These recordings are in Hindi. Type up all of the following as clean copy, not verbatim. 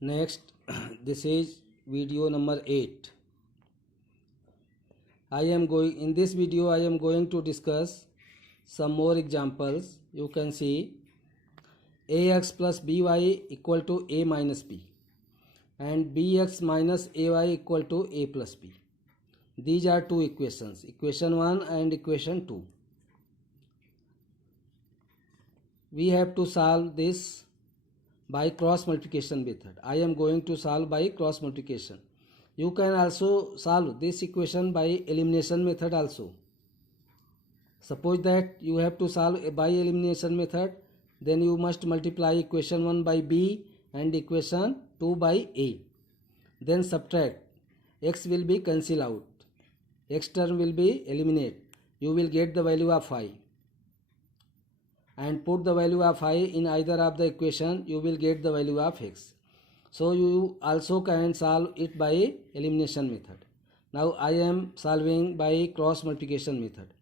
Next, this is video number 8. In this video I am going to discuss some more examples. You can see ax plus by equal to a minus b and bx minus ay equal to a plus b. These are two equations, equation 1 and equation 2. We have to solve this by cross multiplication method. I am going to solve by cross multiplication. You can also solve this equation by elimination method also. Suppose that you have to solve by elimination method, then you must multiply equation 1 by b and equation 2 by a. Then subtract. X will be cancel out. X term will be eliminated. You will get the value of I. And put the value of I in either of the equation, you will get the value of x. So you also can solve it by elimination method. Now I am solving by cross multiplication method.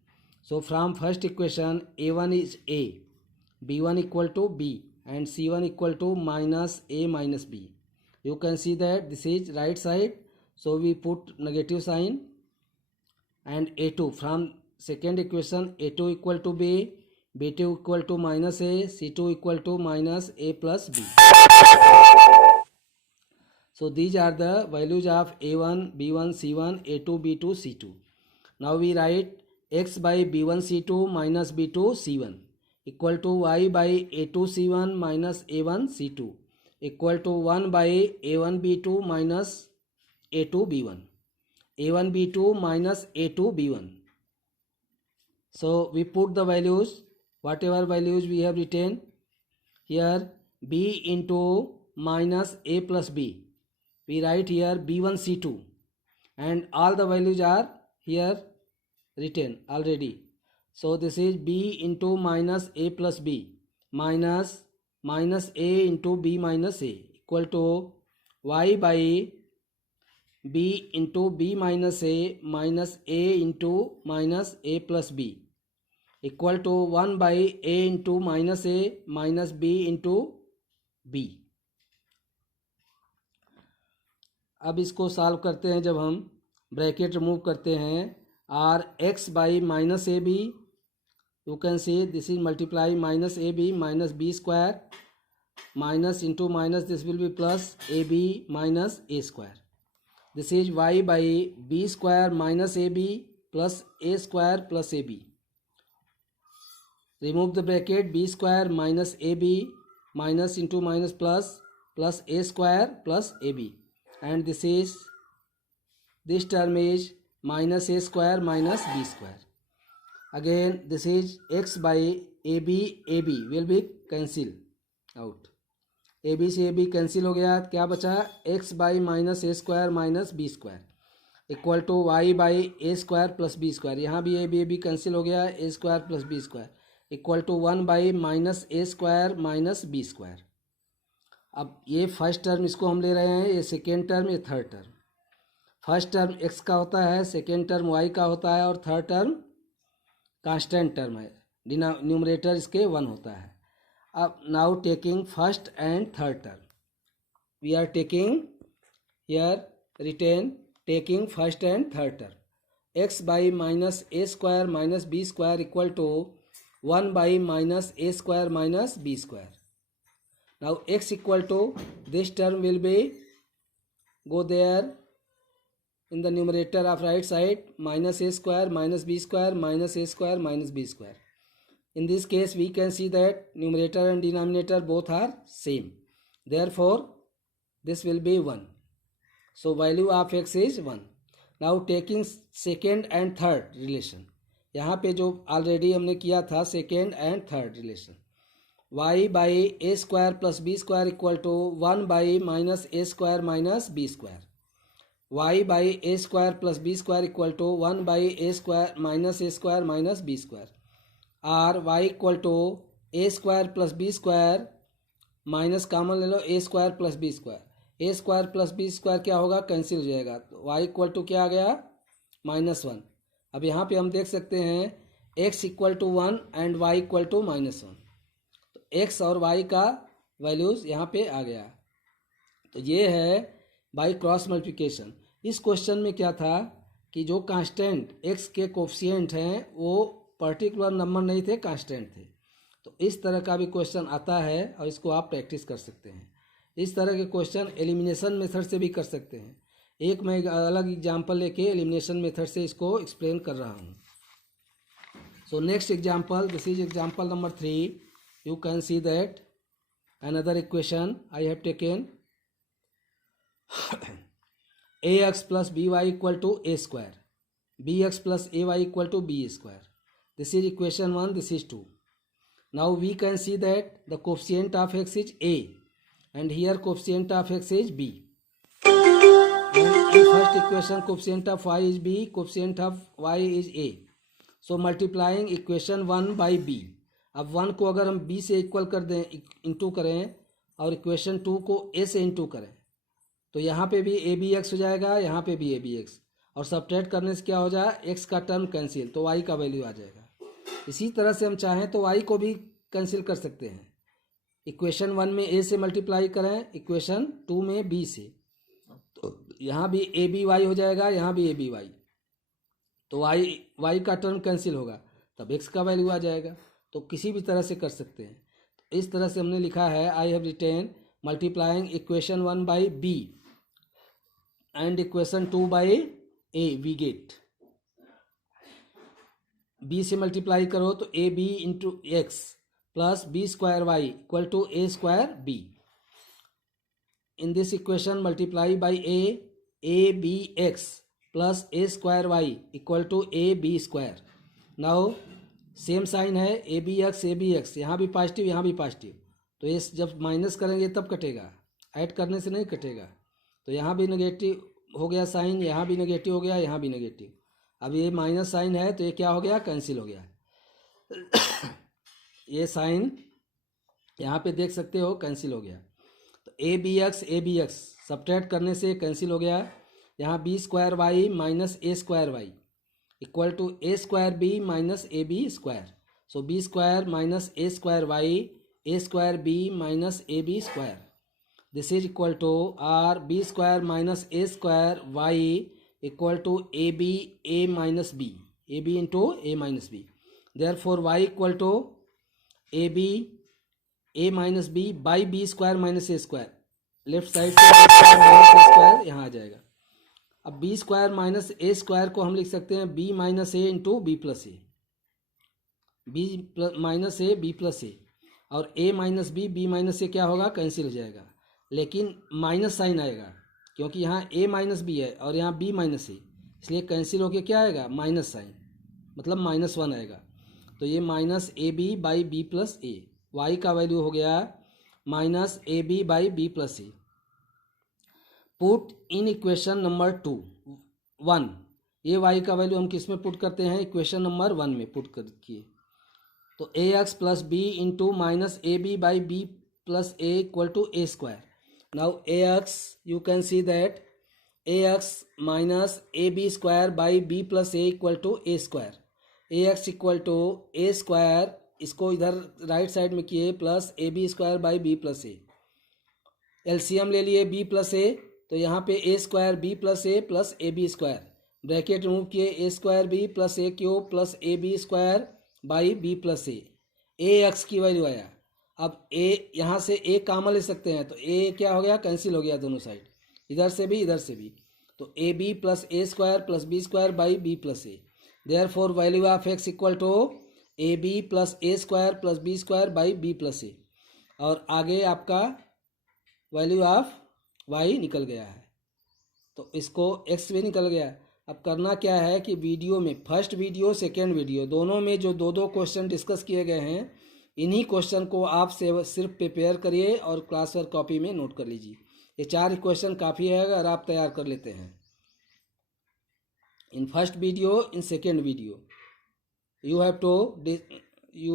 So from first equation, a1 is a, b1 equal to b and c1 equal to minus a minus b. You can see that this is right side, so we put negative sign. And a2 from second equation, a2 equal to b, b2 equal to minus a, c2 equal to minus a plus b. So these are the values of a1, b1, c1, a2, b2, c2. Now we write x by b1 c2 minus b2 c1 equal to y by a2 c1 minus a1 c2 equal to 1 by a1 b2 minus a2 b1, a1 b2 minus a2 b1. So we put the values, whatever values we have written here, b into minus a plus b. We write here b1 c2 and all the values are here written already. So this is b into minus a plus b minus a into b minus a equal to y by b into b minus a into minus a plus b equal to 1 by a into minus a minus b into b. अब इसको सॉल्व करते हैं. जब हम ब्रैकेट रिमूव करते हैं, R x by minus A B, you can see this is multiply minus A B minus B square minus into minus this will be plus A B minus A square. This is y by B square minus A B plus A square plus A B. Remove the bracket, B square minus A B minus into minus plus A square plus A B. And this term is minus a square minus b square. Again this is x by ab will be cancel out. ab से ab cancel हो गया, क्या बचा? x by minus a square minus b square equal to y by a square plus b square. यहाँ भी ab cancel हो गया, a square plus b square equal to 1 by minus a square minus b square. अब ये फर्स्ट टर्म इसको हम ले रहे हैं, ये सेकेंड टर्म, ये third term. First term x का होता है, सेकेंड टर्म y का होता है और थर्ड टर्म कांस्टेंट टर्म है. न्यूमरेटर इसके 1 होता है. अब now taking first and third term, we are taking here written taking first and third term. x by minus A square minus B square equal to 1 by minus A square minus B square. Now x equal to this term will be go there in the numerator of right side, minus a square minus b square minus a square minus b square. In this case we can see that numerator and denominator both are same, therefore this will be 1. So value of x is 1. Now taking second and third relation, यहाँ पे जो ऑलरेडी हमने किया था second and third relation, y by a square plus b square equal to 1 by minus a square minus b square. y by a square plus b square equal to 1 by a square minus b square. और y equal to a square plus b square minus common ले लो, a square plus b square. a square plus b square क्या होगा? कैंसिल हो जाएगा. तो y equal to क्या आ गया? -1. अब यहाँ पे हम देख सकते हैं x equal to 1 and y equal to -1. x और y का वैल्यूज़ यहाँ पे आ गया. तो ये है बाय क्रॉस मल्टीप्लिकेशन। इस क्वेश्चन में क्या था कि जो कांस्टेंट x के कोफिशिएंट हैं वो पर्टिकुलर नंबर नहीं थे, कांस्टेंट थे। तो इस तरह का भी क्वेश्चन आता है और इसको आप प्रैक्टिस कर सकते हैं। इस तरह के क्वेश्चन एलिमिनेशन मेथड से भी कर सकते हैं। एक मैं अलग एग्जांपल लेके एलिमिनेशन मेथड से इसको एक्सप्लेन कर रहा हूँ। So next example, this is example number 3. You can see that another equation I have taken ax plus by equal to a square, bx plus ay equal to b square. This is equation 1, this is 2. Now we can see that the coefficient of x is a and here coefficient of x is b. And in first equation coefficient of y is b, coefficient of y is a. So multiplying equation 1 by b. अब 1 को अगर हम b से इक्वल कर दें, इंटू करें, और इक्वेशन 2 को a से इंटू करें, तो यहाँ पे भी ए बी एक्स हो जाएगा, यहाँ पे भी ए बी एक्स, और सब्ट्रैक्ट करने से क्या हो जाएगा, x का टर्म कैंसिल, तो y का वैल्यू आ जाएगा। इसी तरह से हम चाहें तो y को भी कैंसिल कर सकते हैं। इक्वेशन 1 में a से मल्टीप्लाई करें, इक्वेशन 2 में b से, तो यहाँ भी ए बी वाई हो जाएगा, यहाँ भी ए बी वाई, तो y का टर्म कैंसिल होगा, तब x का वैल्यू आ जाएगा। तो किसी भी तरह से कर सकते हैं। तो इस तरह से हमने लिखा है, I have written multiplying equation 1 by B and equation 2 by A, we get B से मल्टीप्लाई करो तो A B into x plus B square y equal to A square B. In this equation multiply by A B x plus A square y equal to A B square. Now same sign है, ए बी एक्स, यहाँ भी पॉजिटिव यहाँ भी पॉजिटिव, तो ये जब माइनस करेंगे तब कटेगा, ऐड करने से नहीं कटेगा। तो यहाँ भी नेगेटिव हो गया साइन, यहाँ भी नेगेटिव हो गया, यहाँ भी नेगेटिव। अब ये माइनस साइन है तो ये क्या हो गया, कैंसिल हो गया। ये साइन यहाँ पे देख सकते हो कैंसिल हो गया। तो ए बी एक्स सब्ट्रैक्ट करने से कैंसिल हो गया। यहाँ B square y minus A square y equal to A square B minus A B square. So B square minus A square y, A square B minus A B square. This is equal to R B square minus A square y equal to A B A minus B, A B into A minus B. Therefore y equal to A B A minus B by B square minus A square, left side से माइनस ए स्क्वायर यहाँ आ जाएगा। अब B square minus A square को हम लिख सकते हैं B minus A into B plus A, B minus A B plus A, और A minus B minus A क्या होगा, कैंसिल हो जाएगा, लेकिन माइनस साइन आएगा क्योंकि यहाँ ए माइनस बी है और यहाँ बी माइनस ए, इसलिए कैंसिल होके क्या आएगा, माइनस साइन, मतलब -1 आएगा। तो ये minus A B by B plus A, y का वैल्यू हो गया minus A B by B plus A. Put in equation number 1, ये y का वैल्यू हम किस में पुट करते हैं, इक्वेशन नंबर 1 में पुट कर किए। तो A x plus B into minus A B by B plus A equal to A square. Now A x you can see that A x minus A B square by B plus A equal to A square. A x equal to A square, इसको इधर राइट साइड में किए, plus A B square by B plus A. LCM ले लिए बी प्लस ए, तो यहाँ पे ए square B plus A B square, bracket remove किए, A square B plus A cube plus A B square by B plus A x की वैल्यू आया। अब ए यहाँ से ए कॉमन ले सकते हैं, तो ए क्या हो गया, कैंसिल हो गया दोनों साइड, इधर से भी इधर से भी। तो A B plus A square plus B square by B plus A. Therefore value of x equal to A B plus A square plus B square by B plus A, और आगे आपका वैल्यू ऑफ वाई निकल गया है, तो इसको एक्स भी निकल गया। अब करना क्या है कि वीडियो में, फर्स्ट वीडियो सेकेंड वीडियो दोनों में जो दो क्वेश्चन डिस्कस किए गए हैं, इन्हीं क्वेश्चन को आप सिर्फ प्रिपेयर करिए और क्लास वर्क कॉपी में नोट कर लीजिए। ये 4 क्वेश्चन काफ़ी है अगर आप तैयार कर लेते हैं। In first video, in second video you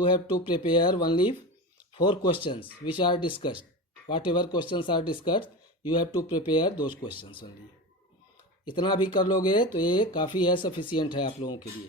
have to prepare only 4 questions which are discussed. Whatever questions are discussed, you have to prepare those questions only. इतना भी कर लोगे तो ये काफ़ी है, सफिशिएंट है आप लोगों के लिए।